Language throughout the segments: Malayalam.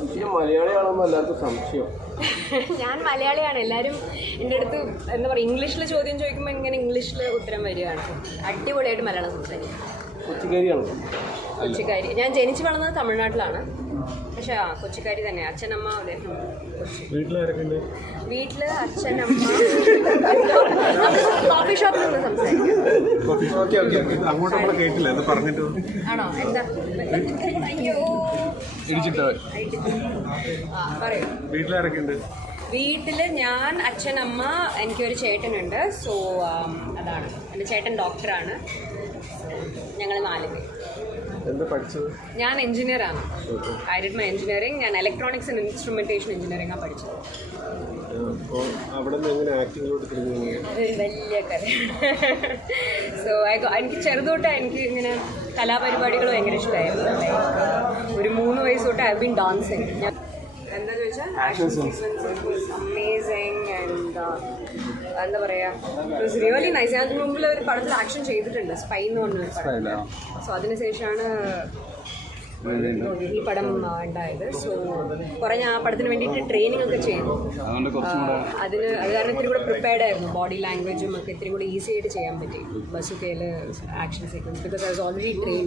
സംശയം മലയാളിയാണെന്ന് എല്ലാവർക്കും സംശയം. ഞാൻ മലയാളിയാണ്. എല്ലാവരും എന്റെ അടുത്ത് എന്താ പറയുക ഇംഗ്ലീഷിൽ ചോദ്യം ചോദിക്കുമ്പോൾ ഇങ്ങനെ ഇംഗ്ലീഷിൽ ഉത്തരം വരികയാണ്. അടിപൊളിയായിട്ട് മലയാളം സംസാരിക്കും. കൊച്ചിക്കാരിയാണ് കൊച്ചിക്കാരി ഞാൻ ജനിച്ചു വളർന്നത് തമിഴ്നാട്ടിലാണ്. പക്ഷെ ആ കൊച്ചിക്കാരി തന്നെ. അച്ഛനമ്മ അതെ. വീട്ടിൽ അച്ഛനമ്മ. കോഫി ഷോപ്പിൽ നിന്ന് സംസാരിക്കും. അങ്ങോട്ട് നമ്മൾ കേട്ടില്ല എന്ന് പറഞ്ഞിട്ട്? ആണോ? എന്താ? അയ്യോ. ഇടിച്ചിട്ട് വീട്ടിലാരൊക്കെ ഉണ്ട് വീട്ടിൽ ഞാൻ അച്ഛനമ്മ എനിക്കൊരു ചേട്ടനുണ്ട്. സോ അതാണ്. എന്റെ ചേട്ടൻ ഡോക്ടറാണ്. ഞങ്ങൾ നാല് പേര്. ഞാൻ എഞ്ചിനീയർ ആണ്. ഐ ഡിഡ് മൈ എഞ്ചിനീയറിംഗ് ഞാൻ ഇലക്ട്രോണിക്സ് ആൻഡ് ഇൻസ്ട്രുമെന്റേഷൻ എഞ്ചിനീയറിംഗ് ആണ് പഠിച്ചത്. അതൊരു വലിയ കഥ. സോ എനിക്ക് ചെറുതൊട്ട് എനിക്ക് ഇങ്ങനെ കലാപരിപാടികൾ ഭയങ്കര ഇഷ്ടമായിരുന്നു ഒരു മൂന്ന് വയസ്സ് തൊട്ട് ഐ ബീൻ ഡാൻസിങ് ഞാൻ എന്താ ചോദിച്ചാൽ അമേസിങ് ആൻഡ് എന്താ പറയാ ഇറ്റ് റിയലി നൈസ് ഞാൻ അതിന് മുമ്പിൽ ഒരു പടത്തിൽ ആക്ഷൻ ചെയ്തിട്ടുണ്ട് സ്പൈ എന്ന് പറഞ്ഞ സോ അതിനുശേഷമാണ് ഈ പടം ഉണ്ടായത്. സോ കുറഞ്ഞ ഞാൻ ആ പടത്തിന് വേണ്ടിയിട്ട് ട്രെയിനിങ് ഒക്കെ ചെയ്തു. അതിന് അത് കാരണം ഇത്തിരി കൂടെ പ്രിപ്പയർഡ് ആയിരുന്നു. ബോഡി ലാംഗ്വേജും ഒക്കെ ഇത്തിരി കൂടെ ഈസി ആയിട്ട് ചെയ്യാൻ പറ്റി. ബസ്സുക്കയിൽ action sequence because I was already train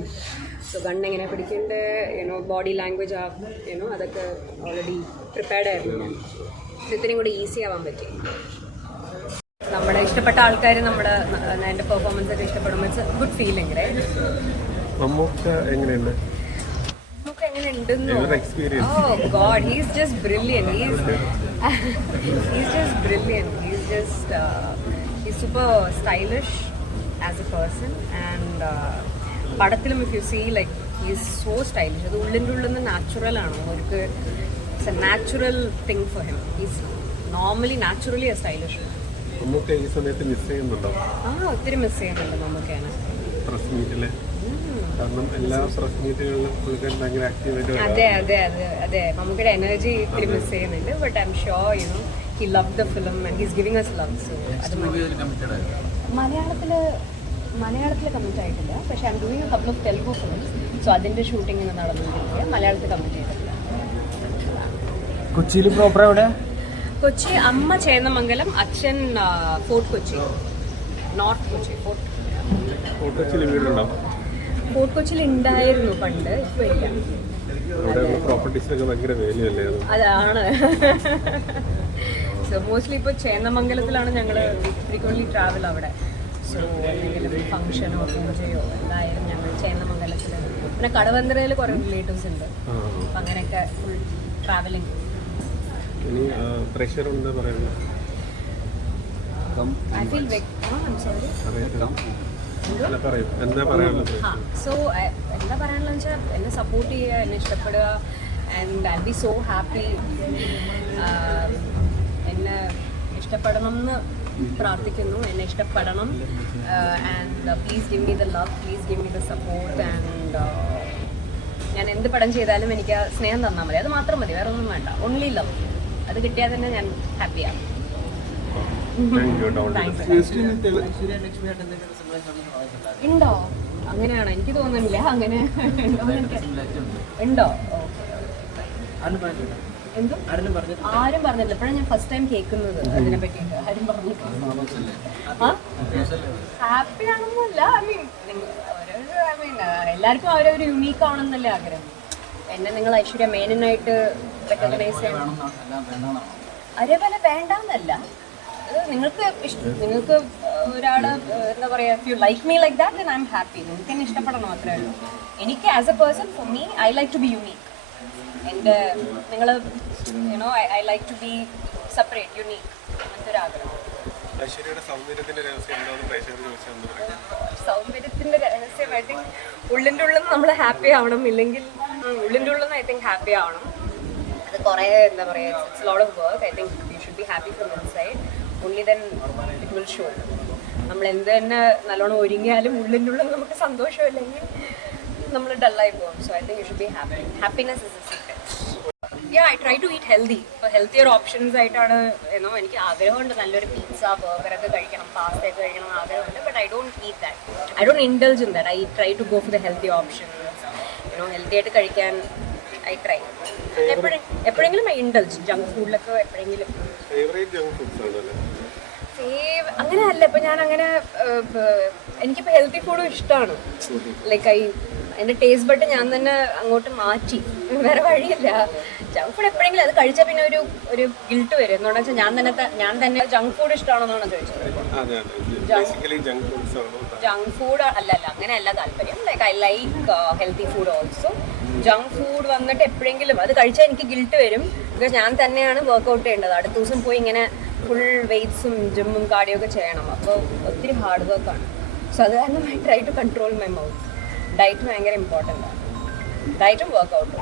so gun എങ്ങനെ പിടിക്കേണ്ട യുനോ ബോഡി ലാംഗ്വേജ് ആ യുനോ അതൊക്കെ ഓൾറെഡി പ്രിപ്പയർഡ് ആയിരുന്നു ഞാൻ. ഇത് ഇത്തിരി കൂടെ ഈസി ആവാൻ പറ്റി. നമ്മുടെ ഇഷ്ടപ്പെട്ട ആൾക്കാർ നമ്മുടെ എന്റെ പെർഫോമൻസ് ഒക്കെ ഇഷ്ടപ്പെടുമ്പോൾ ഗുഡ് ഫീലിംഗ് റൈറ്റ് നമുക്ക് എങ്ങനെയുണ്ട്? ഉണ്ടെന്നോ? ഓ God he's just brilliant he's brilliant. Just brilliant he's brilliant. He's super stylish as a person and പടത്തിലും if you see like he's so stylish അത് ഉള്ളിന്റെ ഉള്ളിൽ നിന്ന് നാച്ചുറൽ ആണ്. അവർക്ക് it's a natural thing for him he's normally naturally a stylish Mammukka ഈ സമയത്ത് മിസ് ചെയ്യുന്നുണ്ടോ? ആ ഒത്തിരി മിസ് ചെയ്യുന്നുണ്ട് നമുക്കാണ് പ്രസ് മീറ്റിൽ കാരണം എല്ലാ പ്രസ് മീറ്റുകളിലും പുള്ളിക്കാരൻ ഭയങ്കര ആക്റ്റീവായിട്ട് അതെ അതെ അതെ അതെ. നമുക്കൊരു എനർജി ഇത്തിരി മിസ് ചെയ്യുന്നുണ്ട്. But I'm sure you know he love the film and his giving us love so അത് മലയാളത്തിൽ മലയാളത്തിൽ കമ്മിറ്റ് ആയിട്ടില്ല. പക്ഷേ I'm doing couple of Telugu films so അതിന്റെ ഷൂട്ടിംഗ് നടന്നുകൊണ്ടിരിക്കുക മലയാളത്തിൽ കമ്മിറ്റ് ചെയ്തിട്ടില്ല. കൊച്ചിയിൽ പ്രോപ്പർ എവിടെ കൊച്ചി അമ്മ ചേന്നമംഗലം അച്ഛൻ fort Kochi. North Kochi fort. Fort കൊച്ചിയിൽ ഉണ്ടായിരുന്നു പണ്ട് ഇപ്പൊ ഇല്ല. അതാണ്. സോ മോസ്റ്റ്ലി ഇപ്പോൾ ചേന്നമംഗലത്തിലാണ് ഞങ്ങൾ ഫ്രീക്വൻലി ട്രാവൽ അവിടെ. സോ എന്തെങ്കിലും ഫംഗ്ഷനോ പൂജയോ എന്തായാലും ഞങ്ങൾ ചേന്നമംഗലത്തിൽ പിന്നെ കടവന്തരയിൽ കുറേ റിലേറ്റീവ്സ് ഉണ്ട്. അപ്പം അങ്ങനെയൊക്കെ ഫുൾ ട്രാവലിംഗ് പ്രഷർ എന്താ പറയുന്നത് ഐ ഫീൽ സോറി അറിയാം അല്ല സോറി സോ എന്താ പറയാനുള്ളത്? വെച്ചാൽ എന്നെ സപ്പോർട്ട് ചെയ്യുക എന്നെ ഇഷ്ടപ്പെടുക and I be so happy എന്നെ ഇഷ്ടപ്പെടണം എന്ന് പ്രാർത്ഥിക്കുന്നു എന്നെ ഇഷ്ടപ്പെടണം and please give me the love please give me the support and ഞാൻ എന്ത് പടം ചെയ്താലും എനിക്ക് ആ സ്നേഹം തന്നാൽ മതി. അത് മാത്രം മതി വേറെ ഒന്നും വേണ്ട. ഓൺലി ലവ് അത് കിട്ടിയാൽ തന്നെ ഞാൻ ഹാപ്പിയാണ് ഉണ്ടോ? അങ്ങനെയാണോ? എനിക്ക് തോന്നുന്നില്ല. അങ്ങനെ. ഉണ്ടോ? എന്തോ? ആരും പറഞ്ഞില്ല ഇപ്പോഴാണ് ഞാൻ ഫസ്റ്റ് ടൈം കേൾക്കുന്നത് അതിനെ പറ്റിയിട്ട് ആരും പറഞ്ഞിട്ടില്ല. ഹാപ്പി ആണെന്നല്ല. ഐ മീൻ ഓരോരോ ഐ മീൻ എല്ലാവർക്കും അവരൊരു യുണീക്ക് ആണെന്നല്ലേ ആഗ്രഹം. എന്നെ നിങ്ങൾ ഐശ്വര്യ മേനനായിട്ട് റെക്കഗ്നൈസ് ചെയ്യണം. അതേപോലെ വേണ്ടാന്നല്ല. നിങ്ങൾക്ക് നിങ്ങൾക്ക് ഒരാൾ എന്താ പറയുക if you like me like that I'm happy നിങ്ങൾക്ക് എന്നെ ഇഷ്ടപ്പെടണം മാത്രമേ ഉള്ളൂ. എനിക്ക് as a person for me I like to be unique എന്റെ നിങ്ങൾ you know I I like to be separate unique അങ്ങനത്തെ ഒരു ആഗ്രഹം. സൗന്ദര്യത്തിന്റെ രഹസ്യം ഐ തിങ്ക് ഉള്ളിന്റെ ഉള്ളിൽ നമ്മൾ ഹാപ്പി ആവണം. ഇല്ലെങ്കിൽ ഉള്ളിന്റെ ഉള്ളിൽ നിന്ന് ഐ തിങ്ക് ഹാപ്പി ആവണം. അത് കുറേ എന്താ പറയുക it's lot of work I think you should be happy from inside then it will show നമ്മൾ എന്ത് തന്നെ നല്ലോണം ഒരുങ്ങിയാലും ഉള്ളിന്റെ ഉള്ളിൽ നമുക്ക് സന്തോഷമില്ലെങ്കിൽ നമ്മൾ ഡല്ലായി പോകും. So I think you should be happy happiness is ya I try to eat healthy ഇപ്പോൾ ഹെൽത്തിയർ ഓപ്ഷൻസ് ആയിട്ടാണ് എന്നോ എനിക്ക് ആഗ്രഹമുണ്ട്. നല്ലൊരു പിസ്സ ബർഗറൊക്കെ കഴിക്കണം പാസ്ത ഒക്കെ കഴിക്കണം ആഗ്രഹമുണ്ട്. But I don't eat that I don't indulge in that I try to go for the healthy options you know healthy ആയിട്ട് കഴിക്കാൻ ഐ ട്രൈ എപ്പോഴെങ്കിലും ഐ ഇൻഡൽസ് ജങ്ക് ഫുഡിലൊക്കെ എപ്പോഴെങ്കിലും. സേവ് അങ്ങനെ അല്ല ഇപ്പൊ ഞാൻ അങ്ങനെ എനിക്കിപ്പോ ഹെൽത്തി ഫുഡും ഇഷ്ടമാണ് ലൈക്ക് ഐ എന്റെ ടേസ്റ്റ് ബട്ട് ഞാൻ തന്നെ അങ്ങോട്ട് മാറ്റി. വേറെ വഴിയില്ല. ജങ്ക് ഫുഡ് എപ്പോഴെങ്കിലും അത് കഴിച്ചാൽ പിന്നെ ഒരു ഒരു ഗിൽട്ട് വരും. എന്താണെന്ന് വെച്ചാൽ ഞാൻ തന്നെ ഞാൻ തന്നെ ജങ്ക് ഫുഡ് ഇഷ്ടമാണെന്നാണ് ചോദിച്ചത്. ജങ്ക് ഫുഡ് അല്ല അല്ല അങ്ങനെയല്ല താല്പര്യം. Like I like healthy food also junk food വന്നിട്ട് എപ്പോഴെങ്കിലും അത് കഴിച്ചാൽ എനിക്ക് ഗിൽട്ട് വരും. ബിക്കോസ് ഞാൻ തന്നെയാണ് വർക്കൗട്ട് ചെയ്യേണ്ടത്. അടുത്ത ദിവസം പോയി ഇങ്ങനെ ഫുൾ വെയ്റ്റ്സും ജിമ്മും കാർഡിയോ ഒക്കെ ചെയ്യണം. അപ്പോൾ ഒത്തിരി ഹാർഡ് വർക്കാണ് സോ അത് കാരണം I try to control my mouth diet ഭയങ്കര ഇമ്പോർട്ടന്റ് ആണ്. ഡയറ്റും വർക്കൗട്ടും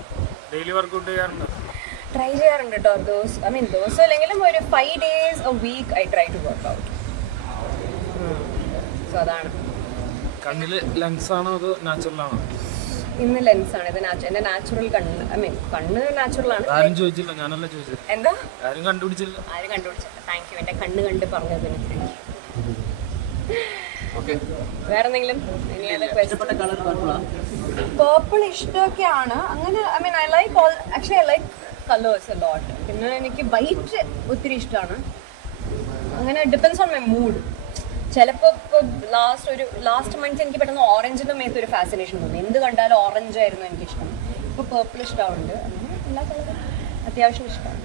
ഡെയിലി വർക്കൗട്ട് ചെയ്യാറുണ്ട്? ട്രൈ ചെയ്യാറുണ്ട് കേട്ടോ ദിവസം ഐ മീൻ ദിവസം അല്ലെങ്കിലും ഒരു five days a week I try to work out so അതാണ്. കണ്ണിൽ ലെൻസ് ആണോ അതോ നാച്ചുറൽ ആണോ? ഇന്ന് ലെൻസ് ആണ്. ഇത് എന്റെ നാച്ചുറൽ കണ്ണ് ഐ മീൻ കണ്ണ് നാച്ചുറൽ ആണ്. ആരും ചോദിച്ചില്ല ഞാനല്ല ചോദിച്ചത്. എന്താ? ആരും കണ്ടുപിടിച്ചില്ല. ആരും കണ്ടുപിടിച്ചില്ല. താങ്ക് യു എന്റെ കണ്ണ് കണ്ട് പറഞ്ഞതിന് വേറെ എന്തെങ്കിലും പേർപ്പിൾ ഇഷ്ടമൊക്കെയാണ്. അങ്ങനെ I mean I like all actually I like colours lot പിന്നെ എനിക്ക് വൈറ്റ് ഒത്തിരി ഇഷ്ടമാണ്. അങ്ങനെ ഡിപ്പെൻസ് ഓൺ മൈ മൂഡ് ചിലപ്പോൾ ഇപ്പോൾ ലാസ്റ്റ് ഒരു ലാസ്റ്റ് മന്ത്സ് എനിക്ക് പെട്ടെന്ന് ഓറഞ്ചിന്റെ മേത്ത് ഒരു ഫാസിനേഷൻ തോന്നി. എന്ത് കണ്ടാലും ഓറഞ്ച് ആയിരുന്നു എനിക്ക് ഇഷ്ടം ഇപ്പോൾ പേർപ്പിൾ ഇഷ്ടമുണ്ട് അങ്ങനെ എല്ലാ കളറും അത്യാവശ്യം ഇഷ്ടമാണ്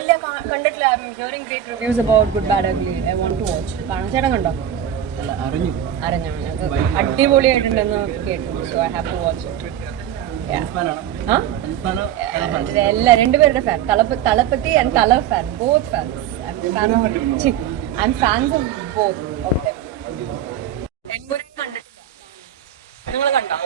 ഇല്ല കണ്ടിട്ടില്ല. I'm hearing great reviews about good bad ugly I want to watch കാണാൻ ചേട്ടൻ കണ്ടോ? അറിഞ്ഞു. അത് അടിപൊളിയായിട്ടുണ്ടെന്ന് കേട്ടു. So I have to watch എല്ലാ രണ്ടുപേരുടെ fan Thalapathy and Thala fan both fans I'm fans of both of them കണ്ടിട്ടില്ല. നിങ്ങൾ കണ്ടോ?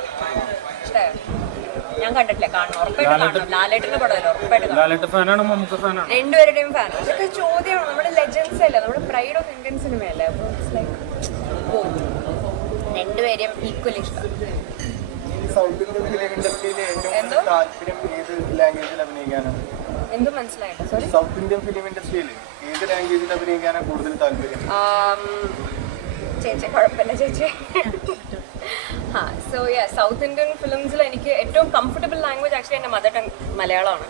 ഞാൻ കണ്ടിട്ടില്ല. കാണണം. ഉറപ്പായിട്ട് കാണണം. ലാലേട്ടന്റെ പടമല്ലോ? ഉറപ്പായിട്ട് ലാലേട്ട ഫാനാണോ? മമ്മൂക്ക ഫാനാണോ? രണ്ടുപേരുടെയും ഫാൻ. ഇതൊക്കെ ചോദ്യമാണ്. നമ്മുടെ ലെജൻസ് അല്ലേ? നമ്മുടെ പ്രൈഡ് ഓഫ് ഇന്ത്യൻ സിനിമയല്ലേ അപ്പോൾ ഇറ്റ്സ് ലൈക്ക് രണ്ടുപേരെയും ഈക്വലി ഇഷ്ടം. എന്തോ? താല്പര്യം ഏത് ലാംഗ്വേജിൽ അഭിനയിക്കാനാണ്? എന്തും മനസ്സിലായില്ല സോറി സൗത്ത് ഇന്ത്യൻ ഫിലിം ഇൻഡസ്ട്രിയിൽ ഏത് ലാംഗ്വേജിൽ അഭിനയിക്കാനാണ് കൂടുതൽ താല്പര്യം? ചേച്ചി കുഴപ്പമില്ല ചേച്ചി. ആ സോ യാ സൗത്ത് ഇന്ത്യൻ ഫിലിംസിൽ എനിക്ക് ഏറ്റവും കംഫർട്ടബിൾ ലാംഗ്വേജ് ആക്ച്വലി എന്റെ മദർ ടങ് മലയാളമാണ്.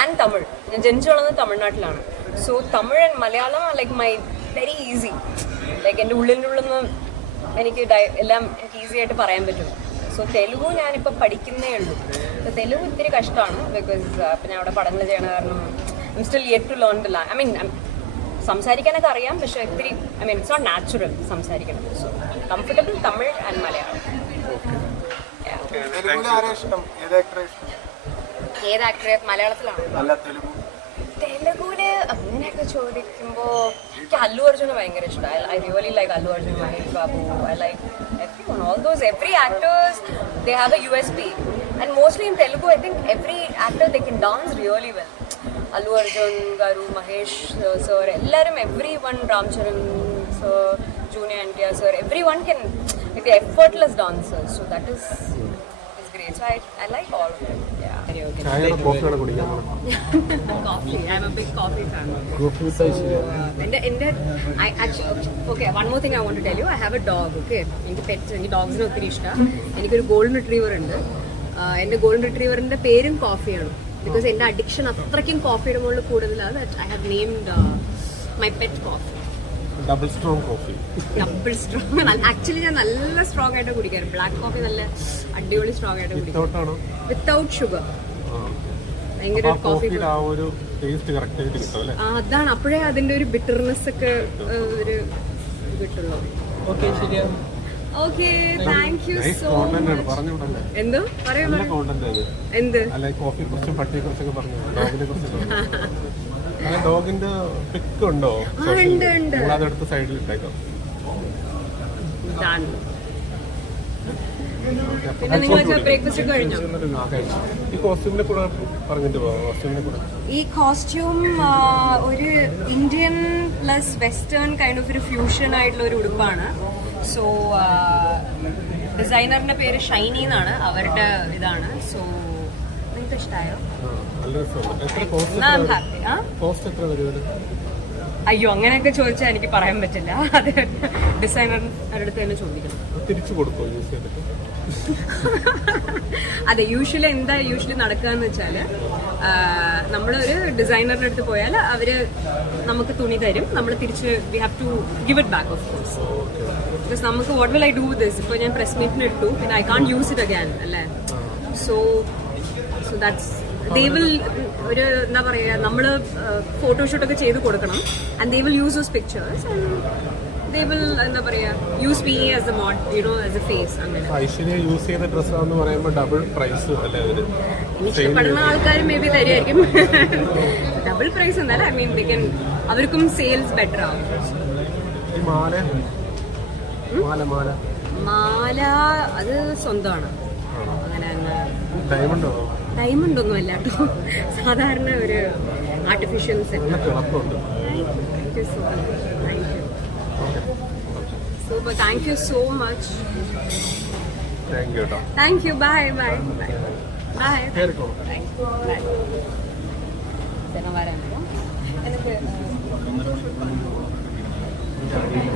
ആൻഡ് തമിഴ് ഞാൻ ജനിച്ചു വളർന്നത് തമിഴ്നാട്ടിലാണ്. So Tamil and Malayalam like my very easy like എന്റെ ഉള്ളിന്റെ ഉള്ളിൽ നിന്ന് എനിക്ക് എല്ലാം എനിക്ക് ഈസി ആയിട്ട് പറയാൻ പറ്റും. സോ തെലുഗു ഞാനിപ്പോൾ പഠിക്കുന്നേ ഉള്ളൂ. So, തെലുഗു ഇത്തിരി കഷ്ടമാണ് ബിക്കോസ് അപ്പം ഞാൻ അവിടെ പഠനങ്ങൾ ചെയ്യണ കാരണം I'm still yet to learn ലാ ഐ മീൻ സംസാരിക്കാനൊക്കെ അറിയാം പക്ഷെ ഒത്തിരി I mean it's not natural സംസാരിക്കണം. So comfortable Tamil and Malayalam. ഏത് ആക്ടറെ മലയാളത്തിലാണ്? അല്ല തെലുഗു. തെലുഗുവിൽ അങ്ങനെയൊക്കെ ചോദിക്കുമ്പോ എനിക്ക് അല്ലു അർജുന ഭയങ്കര ഇഷ്ടമാണ് I really like Allu Arjun Mahesh Babu I like all those, every actors, they have a USP. And mostly in Telugu, I think every actor, they can dance really well. Alu Arjun garu, Mahesh uh, sir, ellarum, everyone, Ram Charan sir, Junior NTR sir, everyone can, they're effortless dancers. So that is, is great. So I, I like all of them. ചായയുടെ കോഫിയാണ് കുടിക്കാൻ. കോഫി ഐശ്വര്യ എന്റെ എന്റെ I actually okay one more thing I want tell you I have a dog okay എനിക്ക് പെറ്റ്സ് എനിക്ക് ഡോഗ്സിനെ ഒത്തിരി ഇഷ്ടമാണ് എനിക്കൊരു ഗോൾഡൻ റിട്രീവർ ഉണ്ട്. എന്റെ എന്റെ ഗോൾഡൻ റിട്രീവറിന്റെ പേരും കോഫിയാണ് ബിക്കോസ് എന്റെ അഡിക്ഷൻ അത്രയ്ക്കും കോഫിയുടെ മുകളിൽ കൂടുതലാണ് I have named my pet coffee double strong coffee double strong actually ഞാൻ നല്ല സ്ട്രോങ് ആയിട്ട് കുടിക്കാറ്. ബ്ലാക്ക് കോഫി നല്ല അടിപൊളി സ്ട്രോങ് ആയിട്ട് കുടിക്കും വിത്തൗട്ട് ഷുഗർ ഭയങ്കര ഒരു കോഫി ആ ഒരു ടേസ്റ്റ് കറക്റ്റ് ആയിട്ട് കിട്ടും അല്ലേ? ആ, അതാണ്. അപ്പോഴേ അതിന്റെ ഒരു ബിറ്റർനെസ് ഒക്കെ ഒരു കിട്ടുള്ളൂ. ഓക്കെ ശരിയാ. Okay thank you nice so much പറഞ്ഞു വിടല്ലേ എന്തോ? പറയൂ നല്ല കോണ്ടന്റ് അത് എന്ത്? അല്ല കോഫിയെ കുറിച്ചും പട്ടിയെ കുറിച്ചൊക്കെ പറഞ്ഞു? ഡോഗിനെ ഡോഗിന്റെ പിക്ക് ഉണ്ടോ ഉണ്ട്, ഉണ്ട്. സൈഡിൽ ഇട്ടേക്കാം Done. Okay, അപ്പൊ പിന്നെ നിങ്ങൾക്ക് ബ്രേക്ക്ഫാസ്റ്റ് ഒക്കെ കഴിഞ്ഞോ ആ, കഴിച്ചു. ഈ കോസ്റ്റ്യൂം ഒരു Indian plus western kind of ഒരു ഫ്യൂഷൻ ആയിട്ടുള്ള ഒരു ഉടുപ്പാണ്. സോ ഡിസൈനറിന്റെ പേര് ഷൈനി എന്നാണ്. അവരുടെ ഇതാണ്. സോ നിങ്ങൾക്ക് ഇഷ്ടമായോ അയ്യോ അങ്ങനെയൊക്കെ ചോദിച്ചാൽ എനിക്ക് പറയാൻ പറ്റില്ല. അത് ഡിസൈനർ അടുത്ത് തന്നെ ചോദിക്കണം. തിരിച്ചു കൊടുക്കും അതെ യൂഷ്വലി എന്താ യൂഷ്വലി നടക്കുക എന്ന് വെച്ചാൽ നമ്മളൊരു ഡിസൈനറിന്റെ അടുത്ത് പോയാൽ അവർ നമുക്ക് തുണി തരും. നമ്മൾ തിരിച്ച് we have to give it back of course because നമുക്ക് what will I do this ഇപ്പോൾ ഞാൻ പ്രസ് മീറ്റിന് ഇട്ടു. പിന്നെ I can use it again അല്ലേ? So so that's they will ഒരു എന്താ പറയുക നമ്മൾ ഫോട്ടോഷൂട്ടൊക്കെ ചെയ്ത് കൊടുക്കണം. And they will use those pictures and they will എന്താ പറയുക use me as a mod you know as a face അങ്ങനെ. ഐശ്വര്യ യൂസ് ചെയ്ത ഡ്രസ്സാന്ന് പറയുമ്പോൾ ഡബിൾ പ്രൈസ് അല്ലേ അവർ? ഇഷ്ടപ്പെടുന്ന ആൾക്കാർ മേ ബി തരുമായിരിക്കും. ഡബിൾ പ്രൈസ് എന്നാലും ഐ മീൻ ദേ അവർക്കും സെയിൽസ് ബെറ്റർ ആവും. മാല? മാല മാല. മാല അത് സ്വന്തമാണ്. അങ്ങനെ അങ്ങ് ഡയമണ്ടോ ഡയമണ്ട് ഒന്നും അല്ല കേട്ടോ. സാധാരണ ഒരു artificial set thank you so much thank you So, but thank you so much. Thank you. Thank you. Bye. Bye. Bye. Bye. Thank you. Bye.